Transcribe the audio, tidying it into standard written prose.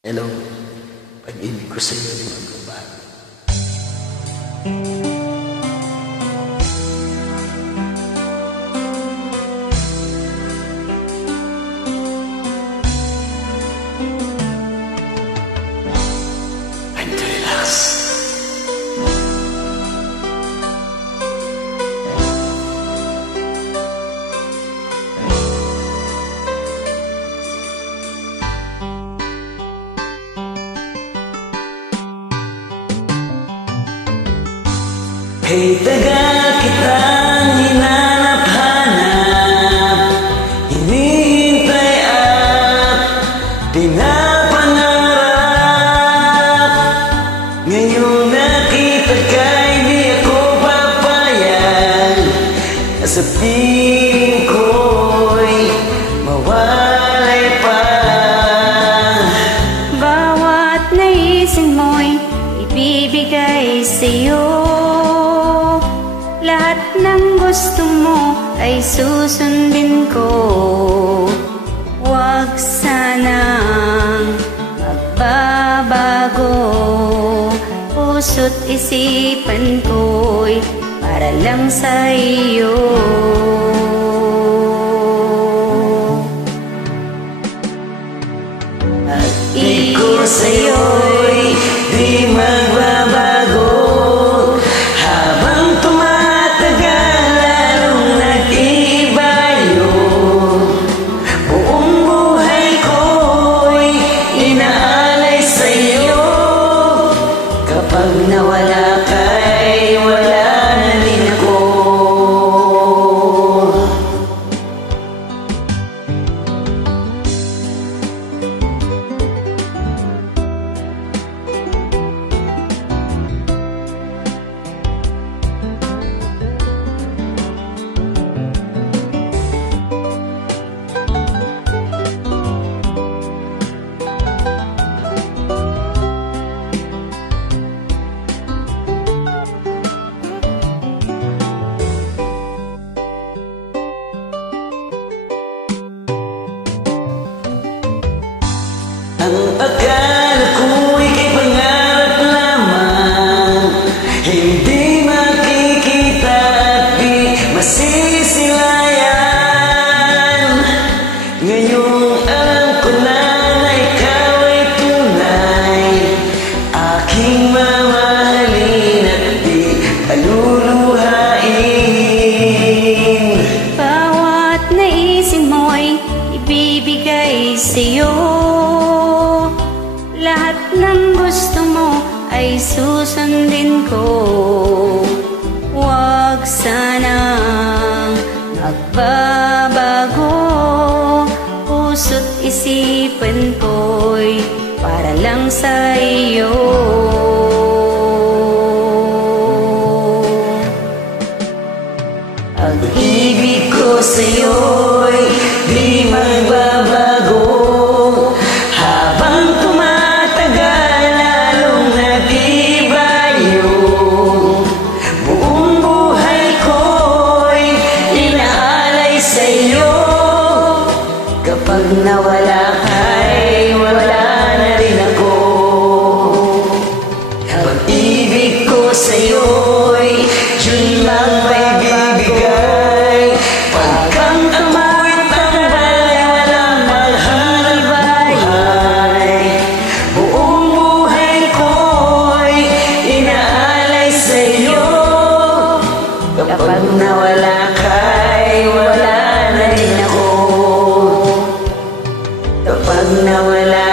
Hello, pag-ibig ko sa'yo di magbabago. Time to relax. Hey, tagal kitang hinanap-hanap, hinihintay at pinapangarap. Ngayong nakita ka'y di ako papayag na sa piling ko'y mawalay pa. Bawat naisin mo'y ibibigay sa'yo, lahat ng gusto mo ay susundin ko. Huwag sanang magbabago, puso't isipan ko'y para lang sa iyo. Pag-ibig ko sa'yo'y di magbabago. Pag nawala ka'y wala na rin ako. Ang akala ko'y kay pangarap lamang, hindi makikita at di masisilayan. Ngayong alam ko na ikaw ay tunay, aking mamahalin at di paluluhain. Bawat naisin mo'y ibibigay sa'yo, lahat ng gusto mo ay susundin ko. Huwag sanang magbabago, puso't isipan ko'y para lang sa iyo. Pag-ibig ko sa'yo'y di magbabago. Habang tumatagal lalong natibayo, buong buhay ko'y inaalay sa'yo. Kapag nawala ka'y wala na rin ako. Pag-ibig ko sa'yo'y yun lang may bibigay. Pagkang ako'y tambay, walang malhanap buhay. Buong buhay ko'y inaalay sa'yo. Kapag nawala ka'y wala na rin ako. Kapag nawala